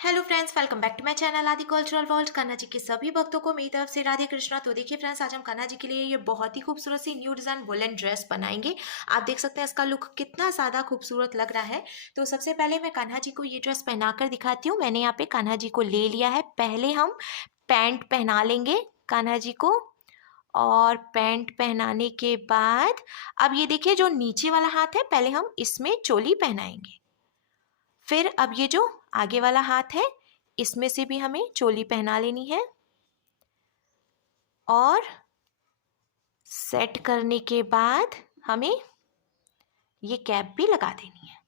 Hello friends, welcome back to my channel Aadi cultural world. Kanha ji के सभी भक्तों को मेरी तरफ से राधे कृष्णा। तो देखिए फ्रेंड्स, आज हम कान्हा जी के लिए ये बहुत ही खूबसूरत सी न्यू डिजाइन वुलन ड्रेस बनाएंगे। आप देख सकते हैं इसका लुक कितना ज्यादा खूबसूरत लग रहा है। तो सबसे पहले मैं कान्हा जी को ये ड्रेस पहनाकर दिखाती हूँ। मैंने यहाँ पे कान्हा जी को ले लिया है। पहले हम पैंट पहना लेंगे कान्हा जी को, और पैंट पहनाने के बाद अब ये देखिए जो नीचे वाला हाथ है, पहले हम इसमें चोली पहनाएंगे। फिर अब ये जो आगे वाला हाथ है, इसमें से भी हमें चोली पहना लेनी है, और सेट करने के बाद हमें ये कैप भी लगा देनी है।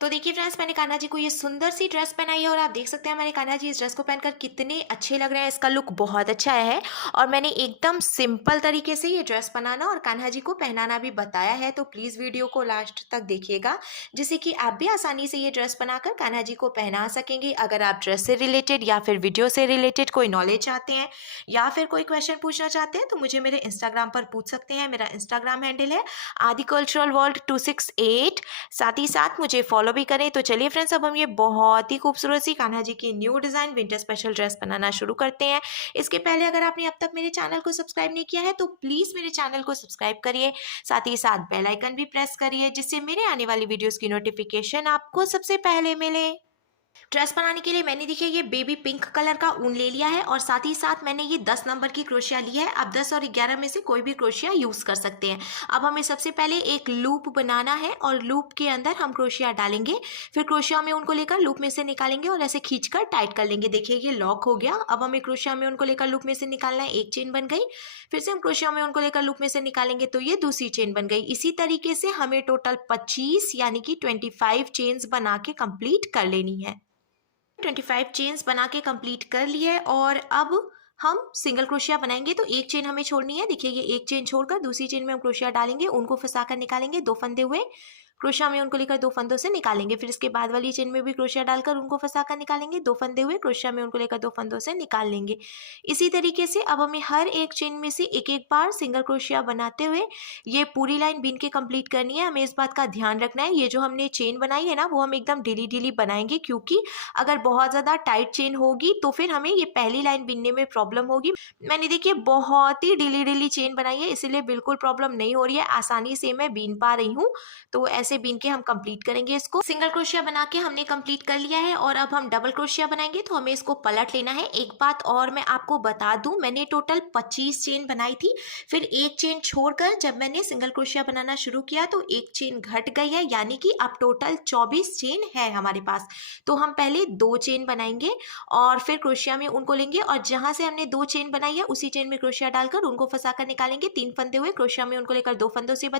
तो देखिए फ्रेंड्स, मैंने कान्हा जी को ये सुंदर सी ड्रेस पहनाई है, और आप देख सकते हैं हमारे कान्हा जी इस ड्रेस को पहनकर कितने अच्छे लग रहे हैं। इसका लुक बहुत अच्छा है, और मैंने एकदम सिंपल तरीके से ये ड्रेस बनाना और कान्हा जी को पहनाना भी बताया है। तो प्लीज़ वीडियो को लास्ट तक देखिएगा, जिससे कि आप भी आसानी से ये ड्रेस बनाकर कान्हा जी को पहना सकेंगे। अगर आप ड्रेस से रिलेटेड या फिर वीडियो से रिलेटेड कोई नॉलेज चाहते हैं या फिर कोई क्वेश्चन पूछना चाहते हैं, तो मुझे मेरे इंस्टाग्राम पर पूछ सकते हैं। मेरा इंस्टाग्राम हैंडल है आदि कल्चरल वर्ल्ड 268। साथ ही साथ मुझे फॉलो भी करें। तो चलिए फ्रेंड्स, अब हम ये बहुत ही खूबसूरत सी कान्हा जी की new design winter special dress बनाना शुरू करते हैं। इसके पहले अगर आपने अब तक मेरे चैनल को सब्सक्राइब नहीं किया है, तो प्लीज मेरे चैनल को सब्सक्राइब करिए। साथ ही साथ बेल आइकन भी प्रेस करिए, जिससे मेरे आने वाली वीडियोस की नोटिफिकेशन आपको सबसे पहले मिले। ड्रेस बनाने के लिए मैंने देखिए ये बेबी पिंक कलर का ऊन ले लिया है, और साथ ही साथ मैंने ये 10 नंबर की क्रोशिया ली है। आप 10 और 11 में से कोई भी क्रोशिया यूज कर सकते हैं। अब हमें सबसे पहले एक लूप बनाना है, और लूप के अंदर हम क्रोशिया डालेंगे। फिर क्रोशिया में उनको लेकर लूप में से निकालेंगे और ऐसे खींचकर टाइट कर लेंगे। देखिए ये लॉक हो गया। अब हमें क्रोशिया में उनको लेकर लूप में से निकालना है। एक चेन बन गई। फिर से हम क्रोशिया में उनको लेकर लूप में से निकालेंगे, तो ये दूसरी चेन बन गई। इसी तरीके से हमें टोटल 25 यानी कि 25 चेन्स बना के कंप्लीट कर लेनी है। 25 चेन्स बना के कंप्लीट कर लिए, और अब हम सिंगल क्रोशिया बनाएंगे। तो एक चेन हमें छोड़नी है। देखिए ये एक चेन छोड़कर दूसरी चेन में हम क्रोशिया डालेंगे, उनको फंसाकर निकालेंगे। 2 फंदे हुए क्रोशिया में उनको लेकर 2 फंदों से निकालेंगे। फिर इसके बाद वाली चेन में भी क्रोशिया डालकर उनको फंसाकर निकालेंगे। 2 फंदे हुए क्रोशिया में उनको लेकर 2 फंदों से निकाल लेंगे। इसी तरीके से अब हमें हर एक चेन में से एक एक बार सिंगल क्रोशिया बनाते हुए ये पूरी लाइन बीन के कंप्लीट करनी है। हमें इस बात का ध्यान रखना है, ये जो हमने चेन बनाई है ना, वो हम एकदम ढीली ढीली बनाएंगे, क्योंकि अगर बहुत ज़्यादा टाइट चेन होगी तो फिर हमें ये पहली लाइन बिनने में प्रॉब्लम होगी। मैंने देखिए बहुत ही ढीली ढीली चेन बनाई है, इसीलिए बिल्कुल प्रॉब्लम नहीं हो रही है, आसानी से मैं बीन पा रही हूँ। तो ऐसे बीन के हम कंप्लीट करेंगे इसको। सिंगल क्रोशिया बना के हमने कंप्लीट कर लिया है, और अब हम डबल क्रोशिया बनाएंगे, तो हमें इसको पलट लेना है। एक बात और मैं आपको बता दूं, मैंने टोटल 25 चेन बनाई थी। फिर एक चेन छोड़कर जब मैंने सिंगल क्रोशिया बनाना शुरू किया, तो एक चेन घट गई है, यानी कि अब टोटल 24 चेन है हमारे पास। तो हम पहले 2 चेन बनाएंगे, और फिर क्रोशिया में उनको लेंगे, और जहां से हमने 2 चेन बनाई है उसी चेन में क्रोशिया डालकर उनको फंसाकर निकालेंगे। 3 फंदे हुए क्रोशिया में उनको लेकर 2 फंदों से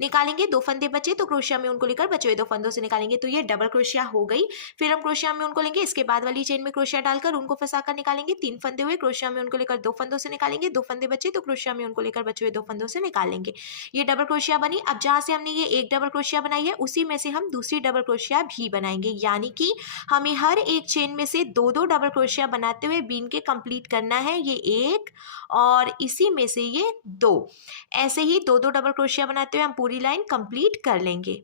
निकालेंगे। 2 फंदे बचे तो क्रोशिया में उनको लेकर बचे हुए 2 फंदों से निकालेंगे। तो ये डबल क्रोशिया हो गई। फिर हम क्रोशिया में उनको लेंगे, इसके बाद वाली चेन में क्रोशिया डालकर उनको फंसाकर निकालेंगे। 3 फंदे हुए क्रोशिया में उनको लेकर 2 फंदों से निकालेंगे। 2 फंदे बचे तो क्रोशिया में उनको लेकर बचे हुए 2 फंदों से निकाल लेंगे। ये डबल क्रोशिया बनी। अब जहां से हमने ये एक डबल क्रोशिया बनाई है, उसी में से हम दूसरी डबल क्रोशिया भी बनाएंगे, यानी कि हमें हर एक चेन में से 2-2 डबल क्रोशिया बनाते हुए बीन के कंप्लीट करना है। ये एक, और इसी में से ये 2। ऐसे ही 2-2 डबल क्रोशिया बनाते हुए हम पूरी लाइन कंप्लीट कर लेंगे।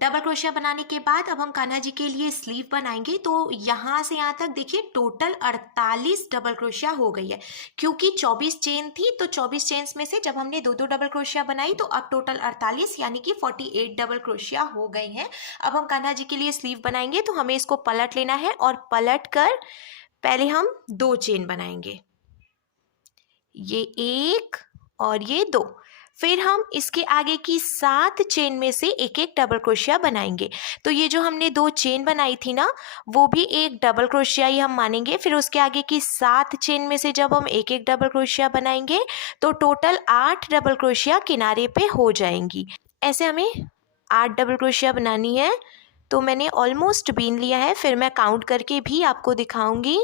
डबल क्रोशिया बनाने के बाद अब हम कान्हा जी के लिए स्लीव बनाएंगे। तो यहाँ से यहाँ तक देखिए टोटल 48 डबल क्रोशिया हो गई है, क्योंकि 24 चेन थी। तो 24 चेन्स में से जब हमने 2-2 डबल क्रोशिया बनाई, तो अब टोटल 48 यानी कि 48 डबल क्रोशिया हो गई हैं। अब हम कान्हा जी के लिए स्लीव बनाएंगे, तो हमें इसको पलट लेना है, और पलट कर पहले हम 2 चेन बनाएंगे, ये एक और ये 2। फिर हम इसके आगे की 7 चेन में से एक एक डबल क्रोशिया बनाएंगे। तो ये जो हमने 2 चेन बनाई थी ना, वो भी एक डबल क्रोशिया ही हम मानेंगे। फिर उसके आगे की 7 चेन में से जब हम एक एक डबल क्रोशिया बनाएंगे, तो टोटल 8 डबल क्रोशिया किनारे पे हो जाएंगी। ऐसे हमें 8 डबल क्रोशिया बनानी है। तो मैंने ऑलमोस्ट बीन लिया है, फिर मैं काउंट करके भी आपको दिखाऊंगी।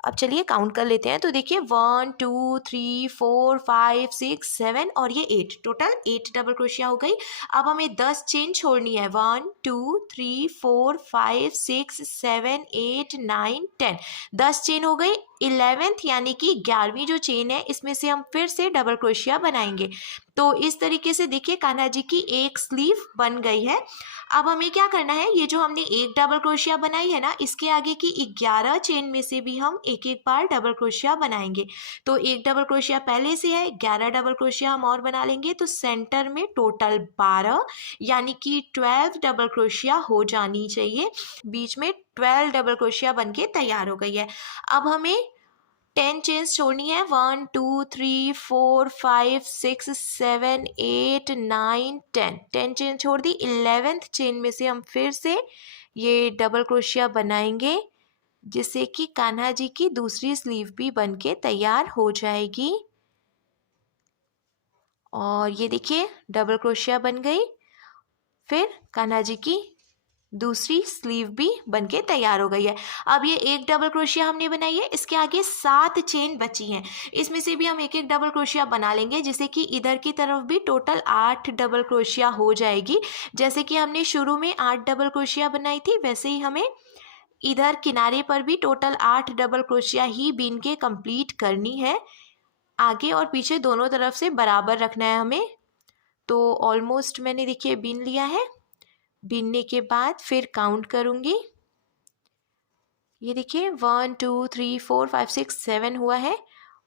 अब चलिए काउंट कर लेते हैं। तो देखिए 1 2 3 4 5 6 7 और ये 8, टोटल 8 डबल क्रोशिया हो गई। अब हमें 10 चेन छोड़नी है। 1 2 3 4 5 6 7 8 9 10, 10 चेन हो गई। 11th यानी कि 11वीं जो चेन है इसमें से हम फिर से डबल क्रोशिया बनाएंगे। तो इस तरीके से देखिए कान्हा जी की एक स्लीव बन गई है। अब हमें क्या करना है, ये जो हमने एक डबल क्रोशिया बनाई है ना, इसके आगे की 11 चेन में से भी हम एक एक बार डबल क्रोशिया बनाएंगे। तो एक डबल क्रोशिया पहले से है, 11 डबल क्रोशिया हम और बना लेंगे, तो सेंटर में टोटल 12 यानी कि 12 डबल क्रोशिया हो जानी चाहिए। बीच में 12 डबल क्रोशिया बन के तैयार हो गई है। अब हमें 10 चेन्स छोड़नी है, 1 2 3 4 5 6 7 8 9 10 10 चेन छोड़ दी। 11th चेन में से हम फिर से ये डबल क्रोशिया बनाएंगे, जिससे कि कान्हा जी की दूसरी स्लीव भी बन के तैयार हो जाएगी। और ये देखिए डबल क्रोशिया बन गई, फिर कान्हा जी की दूसरी स्लीव भी बनके तैयार हो गई है। अब ये एक डबल क्रोशिया हमने बनाई है, इसके आगे 7 चेन बची हैं, इसमें से भी हम एक एक डबल क्रोशिया बना लेंगे, जिससे कि इधर की तरफ भी टोटल 8 डबल क्रोशिया हो जाएगी। जैसे कि हमने शुरू में 8 डबल क्रोशिया बनाई थी, वैसे ही हमें इधर किनारे पर भी टोटल 8 डबल क्रोशिया ही बीन के कंप्लीट करनी है। आगे और पीछे दोनों तरफ से बराबर रखना है हमें। तो ऑलमोस्ट मैंने देखिए बीन लिया है। बीनने के बाद फिर काउंट करूँगी, ये देखिए 1 2 3 4 5 6 7 हुआ है,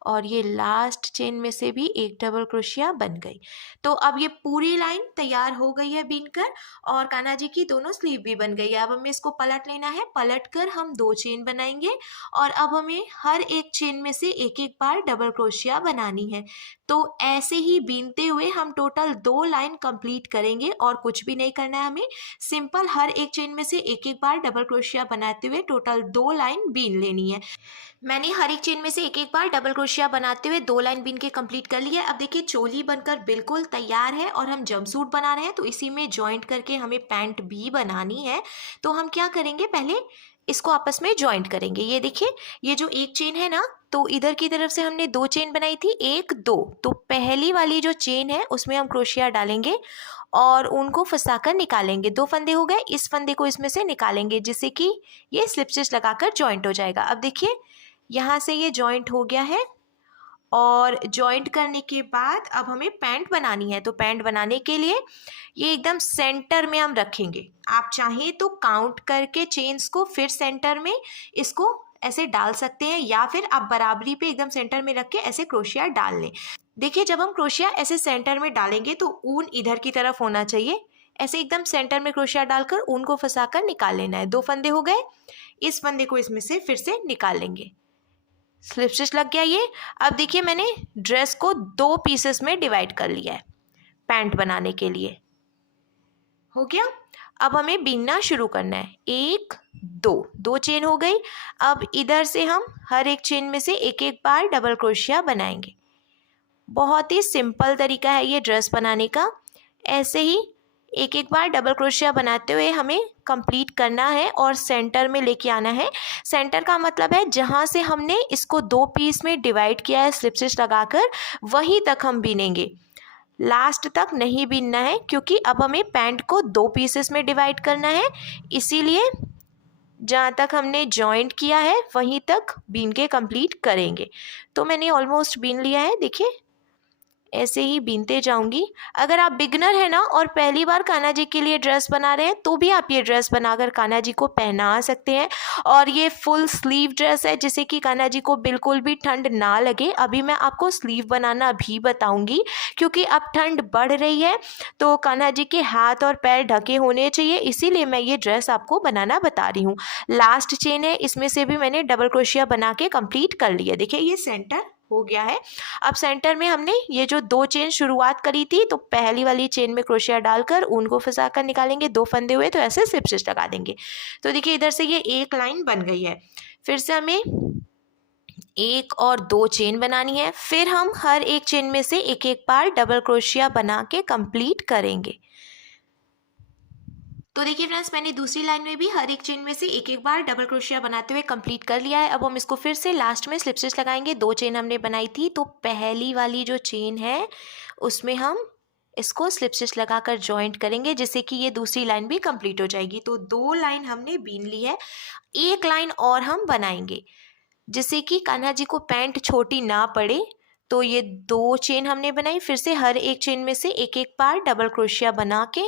और ये लास्ट चेन में से भी एक डबल क्रोशिया बन गई। तो अब ये पूरी लाइन तैयार हो गई है बीनकर, और कान्हा जी की दोनों स्लीव भी बन गई है। अब हमें इसको पलट लेना है, पलट कर हम 2 चेन बनाएंगे, और अब हमें हर एक चेन में से एक एक बार डबल क्रोशिया बनानी है। तो ऐसे ही बीनते हुए हम टोटल 2 लाइन कंप्लीट करेंगे, और कुछ भी नहीं करना है हमें, सिंपल हर एक चेन में से एक एक बार डबल क्रोशिया बनाते हुए टोटल 2 लाइन बीन लेनी है। मैंने हर एक चेन में से एक एक बार डबल क्रोशिया बनाते हुए 2 लाइन बीन के कंप्लीट कर लिया है। अब देखिए चोली बनकर बिल्कुल तैयार है, और हम जंपसूट बना रहे हैं, तो इसी में जॉइंट करके हमें पैंट भी बनानी है। तो हम क्या करेंगे, पहले इसको आपस में जॉइंट करेंगे। ये देखिए ये जो एक चेन है ना, तो इधर की तरफ से हमने 2 चेन बनाई थी, 1 2, तो पहली वाली जो चेन है उसमें हम क्रोशिया डालेंगे और उनको फंसाकर निकालेंगे। 2 फंदे हो गए, इस फंदे को इसमें से निकालेंगे, जिससे कि ये स्लिप स्टिच लगाकर जॉइंट हो जाएगा। अब देखिए यहाँ से ये जॉइंट हो गया है, और जॉइंट करने के बाद अब हमें पैंट बनानी है। तो पैंट बनाने के लिए ये एकदम सेंटर में हम रखेंगे। आप चाहें तो काउंट करके चेन्स को फिर सेंटर में इसको ऐसे डाल सकते हैं, या फिर आप बराबरी पे एकदम सेंटर में रख के ऐसे क्रोशिया डाल लें। देखिए जब हम क्रोशिया ऐसे सेंटर में डालेंगे तो ऊन इधर की तरफ होना चाहिए। ऐसे एकदम सेंटर में क्रोशिया डालकर ऊन को फंसाकर निकाल लेना है। 2 फंदे हो गए, इस फंदे को इसमें से फिर से निकाल लेंगे। स्लिप स्टिच लग गया ये। अब देखिए मैंने ड्रेस को 2 पीसेस में डिवाइड कर लिया है पैंट बनाने के लिए। हो गया। अब हमें बीनना शुरू करना है। 1 2 चेन हो गई। अब इधर से हम हर एक चेन में से एक एक बार डबल क्रोशिया बनाएंगे। बहुत ही सिंपल तरीका है ये ड्रेस बनाने का। ऐसे ही एक एक बार डबल क्रोशिया बनाते हुए हमें कंप्लीट करना है और सेंटर में लेके आना है। सेंटर का मतलब है जहाँ से हमने इसको 2 पीस में डिवाइड किया है स्लिप स्टिच लगाकर, वहीं तक हम बीनेंगे। लास्ट तक नहीं बीनना है, क्योंकि अब हमें पैंट को 2 पीसेस में डिवाइड करना है। इसीलिए जहाँ तक हमने जॉइंट किया है वहीं तक बीन के कंप्लीट करेंगे। तो मैंने ऑलमोस्ट बीन लिया है, देखिए ऐसे ही बीनते जाऊंगी। अगर आप बिगनर हैं ना और पहली बार कान्हा जी के लिए ड्रेस बना रहे हैं, तो भी आप ये ड्रेस बनाकर कान्हा जी को पहना सकते हैं। और ये फुल स्लीव ड्रेस है, जिससे कि कान्हा जी को बिल्कुल भी ठंड ना लगे। अभी मैं आपको स्लीव बनाना भी बताऊंगी, क्योंकि अब ठंड बढ़ रही है तो कान्हा जी के हाथ और पैर ढके होने चाहिए, इसीलिए मैं ये ड्रेस आपको बनाना बता रही हूँ। लास्ट चेन है, इसमें से भी मैंने डबल क्रोशिया बना के कंप्लीट कर लिया। देखिए ये सेंटर हो गया है। अब सेंटर में हमने ये जो 2 चेन शुरुआत करी थी, तो पहली वाली चेन में क्रोशिया डालकर ऊन को फंसा कर निकालेंगे। 2 फंदे हुए तो ऐसे स्लिप स्टिच लगा देंगे। तो देखिए इधर से ये एक लाइन बन गई है। फिर से हमें 1 और 2 चेन बनानी है। फिर हम हर एक चेन में से एक एक बार डबल क्रोशिया बना के कंप्लीट करेंगे। तो देखिए फ्रेंड्स, मैंने दूसरी लाइन में भी हर एक चेन में से एक एक बार डबल क्रोशिया बनाते हुए कंप्लीट कर लिया है। अब हम इसको फिर से लास्ट में स्लिप स्टिच लगाएंगे। 2 चेन हमने बनाई थी, तो पहली वाली जो चेन है उसमें हम इसको स्लिप स्टिच लगाकर जॉइंट करेंगे, जिससे कि ये दूसरी लाइन भी कंप्लीट हो जाएगी। तो 2 लाइन हमने बीन ली है, एक लाइन और हम बनाएंगे। जिससे कि कान्हा जी को पैंट छोटी ना पड़े। तो ये 2 चेन हमने बनाई, फिर से हर एक चेन में से एक एक बार डबल क्रोशिया बना के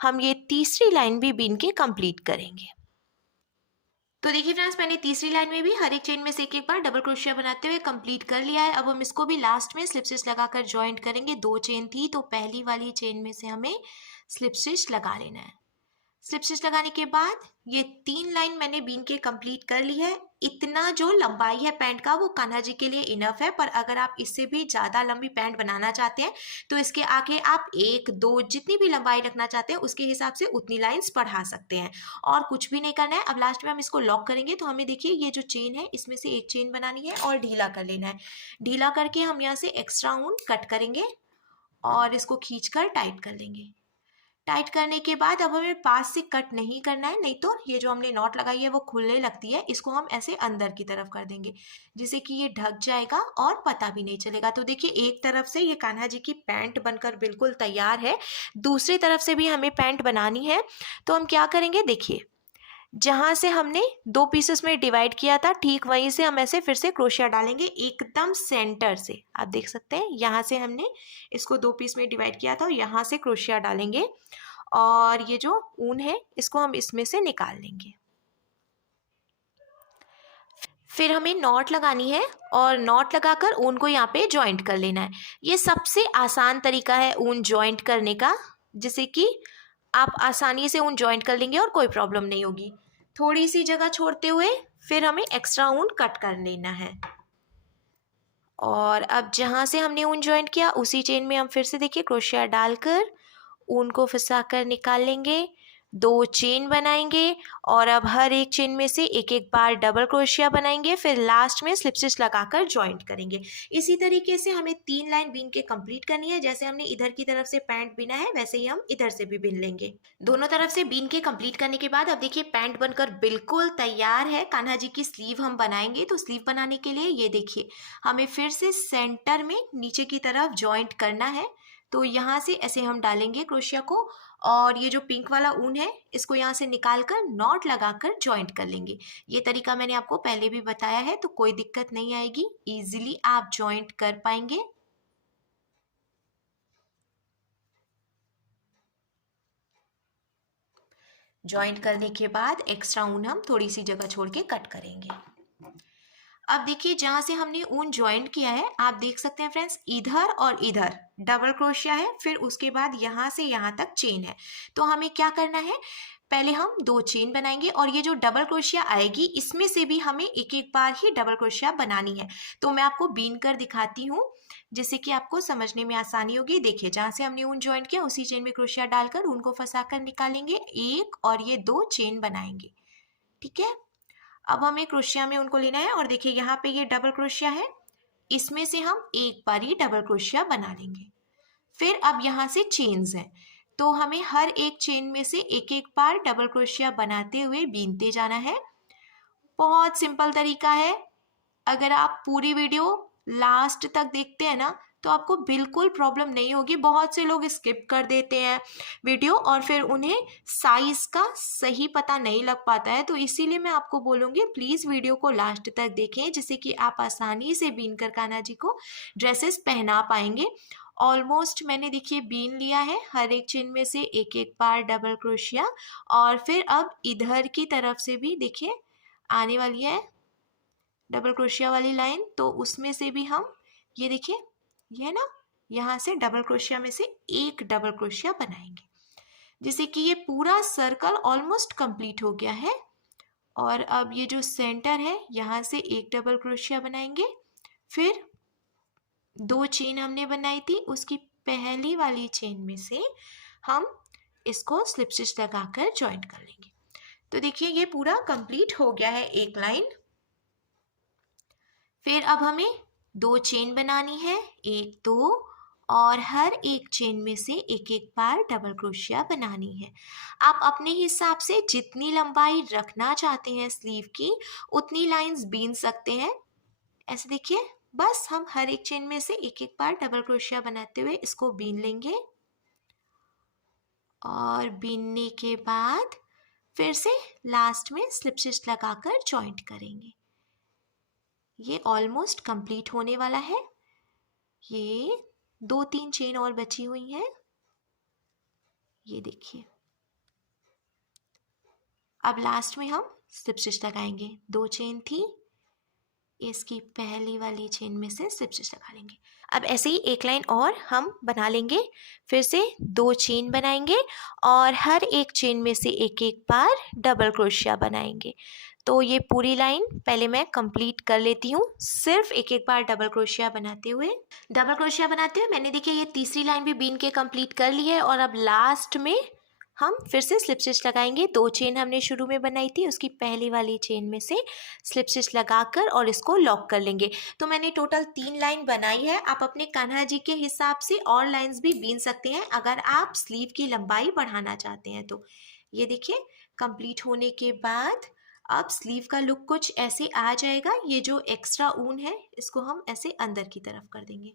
हम ये तीसरी लाइन भी बीन के कंप्लीट करेंगे। तो देखिए फ्रेंड्स, मैंने तीसरी लाइन में भी हर एक चेन में से एक एक बार डबल क्रोशिया बनाते हुए कंप्लीट कर लिया है। अब हम इसको भी लास्ट में स्लिप स्टिच लगाकर ज्वाइंट करेंगे। 2 चेन थी तो पहली वाली चेन में से हमें स्लिप स्टिच लगा लेना है। स्लिप स्टिच लगाने के बाद ये 3 लाइन मैंने बीन के कंप्लीट कर ली है। इतना जो लंबाई है पैंट का वो कान्हा जी के लिए इनफ है, पर अगर आप इससे भी ज़्यादा लंबी पैंट बनाना चाहते हैं तो इसके आगे आप 1, 2 जितनी भी लंबाई रखना चाहते हैं उसके हिसाब से उतनी लाइंस बढ़ा सकते हैं। और कुछ भी नहीं करना है। अब लास्ट में हम इसको लॉक करेंगे तो हमें देखिए ये जो चेन है इसमें से एक चेन बनानी है और ढीला कर लेना है। ढीला करके हम यहाँ से एक्स्ट्रा ऊन कट करेंगे और इसको खींचकर टाइट कर लेंगे। टाइट करने के बाद अब हमें पास से कट नहीं करना है, नहीं तो ये जो हमने नॉट लगाई है वो खुलने लगती है। इसको हम ऐसे अंदर की तरफ कर देंगे जिससे कि ये ढक जाएगा और पता भी नहीं चलेगा। तो देखिए एक तरफ से ये कान्हा जी की पैंट बनकर बिल्कुल तैयार है, दूसरी तरफ से भी हमें पैंट बनानी है। तो हम क्या करेंगे, देखिए जहाँ से हमने 2 पीसेस में डिवाइड किया था ठीक वहीं से हम ऐसे फिर से क्रोशिया डालेंगे एकदम सेंटर से। आप देख सकते हैं यहाँ से हमने इसको 2 पीस में डिवाइड किया था और यहाँ से क्रोशिया डालेंगे और ये जो ऊन है इसको हम इसमें से निकाल लेंगे। फिर हमें नॉट लगानी है और नॉट लगाकर ऊन को यहाँ पे जॉइंट कर लेना है। ये सबसे आसान तरीका है ऊन जॉइंट करने का, जिससे कि आप आसानी से ऊन जॉइंट कर लेंगे और कोई प्रॉब्लम नहीं होगी। थोड़ी सी जगह छोड़ते हुए फिर हमें एक्स्ट्रा ऊन कट कर लेना है। और अब जहाँ से हमने ऊन जॉइंट किया उसी चेन में हम फिर से देखिए क्रोशिया डालकर ऊन को फंसा कर निकाल लेंगे। 2 चेन बनाएंगे और अब हर एक चेन में से एक एक बार डबल क्रोशिया बनाएंगे, फिर लास्ट में स्लिप स्टिच लगाकर जॉइंट करेंगे। इसी तरीके से हमें 3 लाइन बीन के कंप्लीट करनी है। जैसे हमने इधर की तरफ से पैंट बिना है वैसे ही हम इधर से भी बिन लेंगे। दोनों तरफ से बीन के कंप्लीट करने के बाद अब देखिए पैंट बनकर बिल्कुल तैयार है। कान्हा जी की स्लीव हम बनाएंगे, तो स्लीव बनाने के लिए ये देखिए हमें फिर से सेंटर में नीचे की तरफ जॉइंट करना है। तो यहाँ से ऐसे हम डालेंगे क्रोशिया को और ये जो पिंक वाला ऊन है इसको यहाँ से निकाल कर नॉट लगाकर जॉइंट कर लेंगे। ये तरीका मैंने आपको पहले भी बताया है तो कोई दिक्कत नहीं आएगी, इजीली आप जॉइंट कर पाएंगे। जॉइंट करने के बाद एक्स्ट्रा ऊन हम थोड़ी सी जगह छोड़ के कट करेंगे। अब देखिए जहाँ से हमने ऊन ज्वाइंट किया है आप देख सकते हैं फ्रेंड्स, इधर और इधर डबल क्रोशिया है, फिर उसके बाद यहाँ से यहाँ तक चेन है। तो हमें क्या करना है, पहले हम 2 चेन बनाएंगे और ये जो डबल क्रोशिया आएगी इसमें से भी हमें एक एक बार ही डबल क्रोशिया बनानी है। तो मैं आपको बीन कर दिखाती हूँ जिससे कि आपको समझने में आसानी होगी। देखिए जहाँ से हमने ऊन ज्वाइंट किया उसी चेन में क्रोशिया डालकर ऊन को फंसा कर निकालेंगे, एक और ये 2 चेन बनाएंगे। ठीक है, अब हमें क्रोशिया में उनको लेना है और देखिए यहाँ पे ये डबल क्रोशिया है, इसमें से हम एक बार ही डबल क्रोशिया बना लेंगे। फिर अब यहाँ से चेन्स हैं तो हमें हर एक चेन में से एक एक बार डबल क्रोशिया बनाते हुए बीनते जाना है। बहुत सिंपल तरीका है। अगर आप पूरी वीडियो लास्ट तक देखते हैं ना तो आपको बिल्कुल प्रॉब्लम नहीं होगी। बहुत से लोग स्किप कर देते हैं वीडियो और फिर उन्हें साइज का सही पता नहीं लग पाता है, तो इसीलिए मैं आपको बोलूँगी प्लीज़ वीडियो को लास्ट तक देखें जिससे कि आप आसानी से बीन कर कान्हा जी को ड्रेसेस पहना पाएंगे। ऑलमोस्ट मैंने देखिए बीन लिया है, हर एक चेन में से एक एक बार डबल क्रोशिया और फिर अब इधर की तरफ से भी देखिए आने वाली है डबल क्रोशिया वाली लाइन, तो उसमें से भी हम ये देखिए ये ना यहाँ से डबल क्रोशिया में से एक डबल क्रोशिया बनाएंगे जिससे कि ये पूरा सर्कल ऑलमोस्ट कंप्लीट हो गया है। और अब ये जो सेंटर है यहाँ से एक डबल क्रोशिया बनाएंगे, फिर 2 चेन हमने बनाई थी उसकी पहली वाली चेन में से हम इसको स्लिप स्टिच लगाकर ज्वाइंट कर लेंगे। तो देखिए ये पूरा कंप्लीट हो गया है एक लाइन। फिर अब हमें 2 चेन बनानी है, 1 2 और हर एक चेन में से एक एक बार डबल क्रोशिया बनानी है। आप अपने हिसाब से जितनी लंबाई रखना चाहते हैं स्लीव की उतनी लाइंस बीन सकते हैं। ऐसे देखिए बस हम हर एक चेन में से एक एक बार डबल क्रोशिया बनाते हुए इसको बीन लेंगे और बीनने के बाद फिर से लास्ट में स्लिप स्टिच लगाकर जॉइंट करेंगे। ये ऑलमोस्ट कंप्लीट होने वाला है। ये 2-3 चेन और बची हुई हैं, ये देखिए। अब लास्ट में हम स्लिप स्टिच लगाएंगे। 2 चेन थी, इसकी पहली वाली चेन में से स्लिप स्टिच लगा लेंगे। अब ऐसे ही एक लाइन और हम बना लेंगे, फिर से 2 चेन बनाएंगे और हर एक चेन में से एक एक बार डबल क्रोशिया बनाएंगे। तो ये पूरी लाइन पहले मैं कंप्लीट कर लेती हूँ, सिर्फ एक एक बार डबल क्रोशिया बनाते हुए। मैंने देखिए ये तीसरी लाइन भी बीन के कंप्लीट कर ली है और अब लास्ट में हम फिर से स्लिप स्टिच लगाएंगे। 2 चेन हमने शुरू में बनाई थी, उसकी पहली वाली चेन में से स्लिप स्टिच लगाकर और इसको लॉक कर लेंगे। तो मैंने टोटल 3 लाइन बनाई है। आप अपने कान्हा जी के हिसाब से और लाइंस भी बीन सकते हैं अगर आप स्लीव की लंबाई बढ़ाना चाहते हैं तो। ये देखिए कंप्लीट होने के बाद अब स्लीव का लुक कुछ ऐसे आ जाएगा। ये जो एक्स्ट्रा ऊन है इसको हम ऐसे अंदर की तरफ कर देंगे,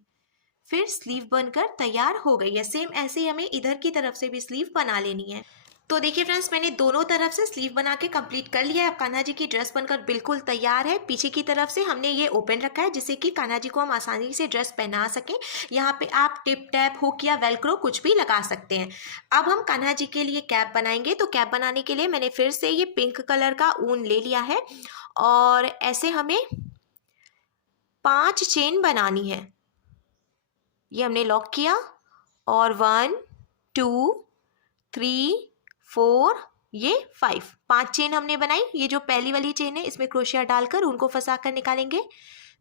फिर स्लीव बनकर तैयार हो गई है। सेम ऐसे ही हमें इधर की तरफ से भी स्लीव बना लेनी है। तो देखिए फ्रेंड्स, मैंने दोनों तरफ से स्लीव बना के कंप्लीट कर लिया है। अब कान्हा जी की ड्रेस बनकर बिल्कुल तैयार है। पीछे की तरफ से हमने ये ओपन रखा है जिससे कि कान्हा जी को हम आसानी से ड्रेस पहना सकें। यहाँ पे आप टिप टैप हुक या वेलक्रो कुछ भी लगा सकते हैं। अब हम कान्हा जी के लिए कैप बनाएंगे। तो कैप बनाने के लिए मैंने फिर से ये पिंक कलर का ऊन ले लिया है और ऐसे हमें 5 चेन बनानी है। ये हमने लॉक किया और 1 2 3 4 ये 5 चेन हमने बनाई। ये जो पहली वाली चेन है इसमें क्रोशिया डालकर उनको फंसा कर निकालेंगे।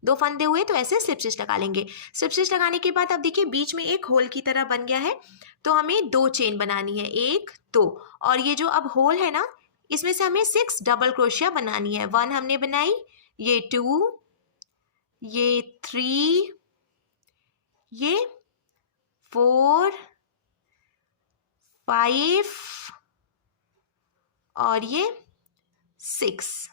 2 फंदे हुए तो ऐसे स्लिप स्टिच लगा लेंगे। स्लिप स्टिच लगाने के बाद अब देखिए बीच में एक होल की तरह बन गया है। तो हमें 2 चेन बनानी है, 1 2, और ये जो अब होल है ना इसमें से हमें 6 डबल क्रोशिया बनानी है। 1 हमने बनाई, ये 2, ये 3, ये 4 5 और ये 6।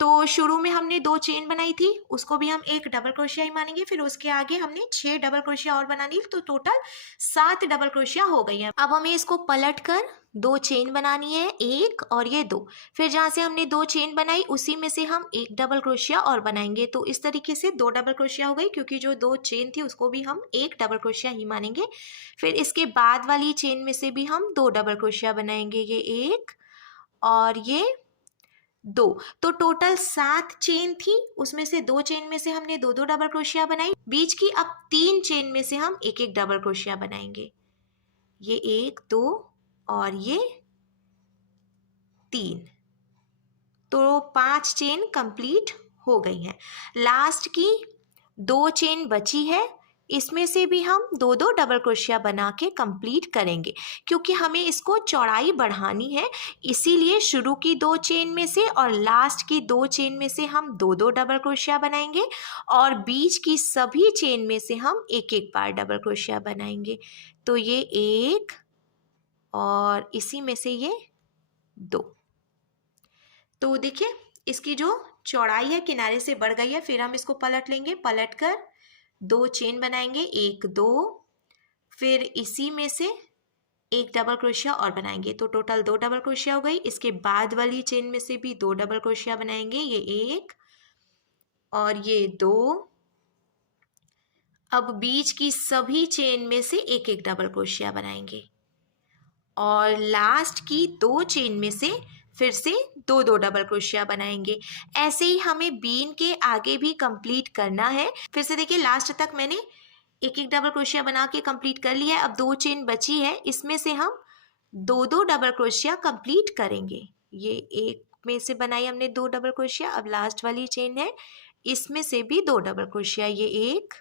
तो शुरू में हमने 2 चेन बनाई थी, उसको भी हम एक डबल क्रोशिया ही मानेंगे। फिर उसके आगे हमने 6 डबल क्रोशिया और बनानी, तो टोटल 7 डबल क्रोशिया हो गई है। अब हमें इसको पलट कर 2 चेन बनानी है, 1 और ये 2। फिर जहाँ से हमने 2 चेन बनाई उसी में से हम एक डबल क्रोशिया और बनाएंगे। तो इस तरीके से 2 डबल क्रोशिया हो गई, क्योंकि जो 2 चेन थी उसको भी हम एक डबल क्रोशिया ही मानेंगे। फिर इसके बाद वाली चेन में से भी हम 2 डबल क्रोशिया बनाएंगे, ये 1 और ये 2। तो टोटल 7 चेन थी, उसमें से 2 चेन में से हमने 2 डबल क्रोशिया बनाई। बीच की अब 3 चेन में से हम एक एक डबल क्रोशिया बनाएंगे, ये 1 2 और ये 3। तो 5 चेन कंप्लीट हो गई हैं। लास्ट की 2 चेन बची है, इसमें से भी हम 2 डबल क्रोशिया बना के कंप्लीट करेंगे, क्योंकि हमें इसको चौड़ाई बढ़ानी है। इसीलिए शुरू की 2 चेन में से और लास्ट की 2 चेन में से हम 2 डबल क्रोशिया बनाएंगे और बीच की सभी चेन में से हम एक एक बार डबल क्रोशिया बनाएंगे। तो ये 1 और इसी में से ये 2। तो देखिए इसकी जो चौड़ाई है किनारे से बढ़ गई है। फिर हम इसको पलट लेंगे, पलट कर 2 चेन बनाएंगे, 1 2, फिर इसी में से एक डबल क्रोशिया और बनाएंगे। तो टोटल 2 डबल क्रोशिया हो गई। इसके बाद वाली चेन में से भी 2 डबल क्रोशिया बनाएंगे, ये 1 और ये 2। अब बीच की सभी चेन में से एक एक डबल क्रोशिया बनाएंगे और लास्ट की 2 चेन में से फिर से 2 डबल क्रोशिया बनाएंगे। ऐसे ही हमें बीन के आगे भी कंप्लीट करना है। फिर से देखिए लास्ट तक मैंने एक एक डबल क्रोशिया बना के कंप्लीट कर लिया है। अब 2 चेन बची है, इसमें से हम 2 डबल क्रोशिया कंप्लीट करेंगे। ये एक में से बनाई हमने 2 डबल क्रोशिया, अब लास्ट वाली चेन है इसमें से भी 2 डबल क्रोशिया, ये 1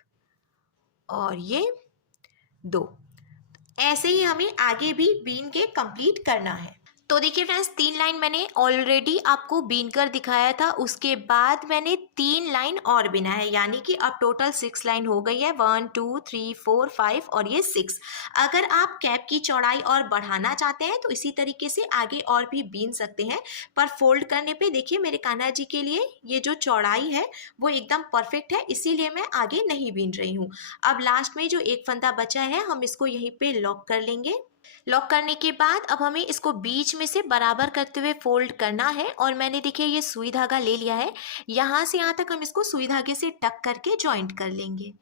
और ये 2। ऐसे ही हमें आगे भी बीन के कंप्लीट करना है। तो देखिए फ्रेंड्स, 3 लाइन मैंने ऑलरेडी आपको बीन कर दिखाया था, उसके बाद मैंने 3 लाइन और बिना है, यानी कि अब टोटल 6 लाइन हो गई है। 1 2 3 4 5 और ये 6। अगर आप कैप की चौड़ाई और बढ़ाना चाहते हैं तो इसी तरीके से आगे और भी बीन सकते हैं, पर फोल्ड करने पे देखिए मेरे कान्हा जी के लिए ये जो चौड़ाई है वो एकदम परफेक्ट है, इसीलिए मैं आगे नहीं बीन रही हूँ। अब लास्ट में जो एक फंदा बचा है हम इसको यहीं पे लॉक कर लेंगे। लॉक करने के बाद अब हमें इसको बीच में से बराबर करते हुए फोल्ड करना है और मैंने देखिए ये सुई धागा ले लिया है। यहाँ से यहाँ तक हम इसको सुई धागे से टक करके जॉइंट कर लेंगे।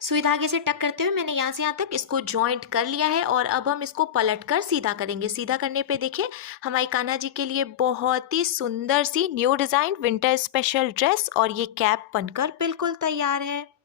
सुई धागे से टक करते हुए मैंने यहाँ से यहाँ तक इसको जॉइंट कर लिया है और अब हम इसको पलट कर सीधा करेंगे। सीधा करने पे देखिए हमारी कान्हा जी के लिए बहुत ही सुंदर सी new design winter special dress और ये कैप बनकर बिल्कुल तैयार है।